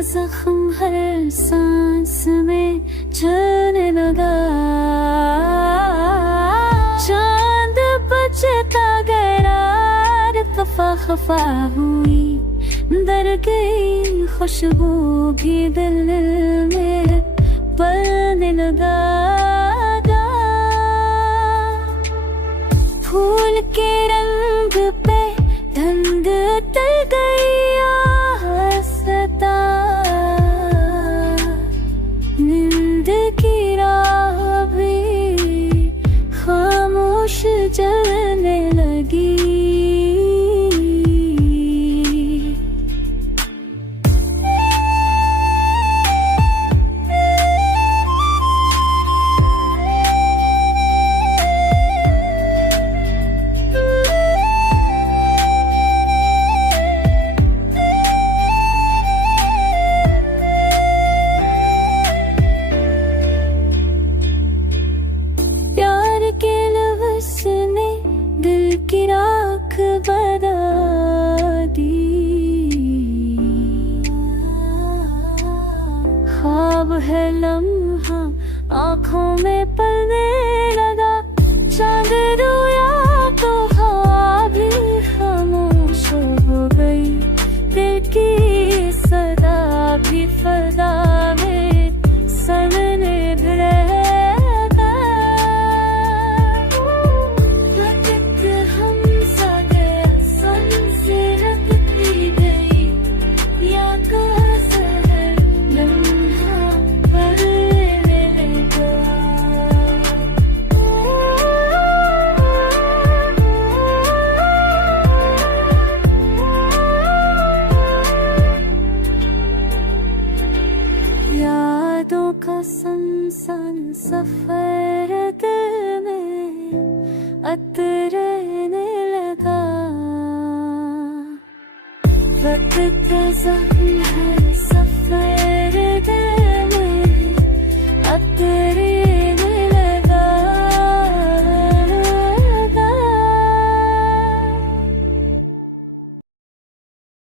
जख्म हर सांस में चलने लगा। चांद बचता गया, खफा खफा हुई, दर गई खुशबू भी दिल में पलने लगा। फूल के रंग पे रंग उतर गई हंसता, नींद की राह भी खामोश जलने लगी। दिल की राख बना दी, ख्वाब है लम्हा आँखों में पलने लगा। चांद रोया तो हवा भी खामोश हो गई, दिल की सदा भी फदा में सनने लगा। यादों का सनसन सफर दिल में अतरने लगा। वक्त जख्म है सफर दिल में अतरने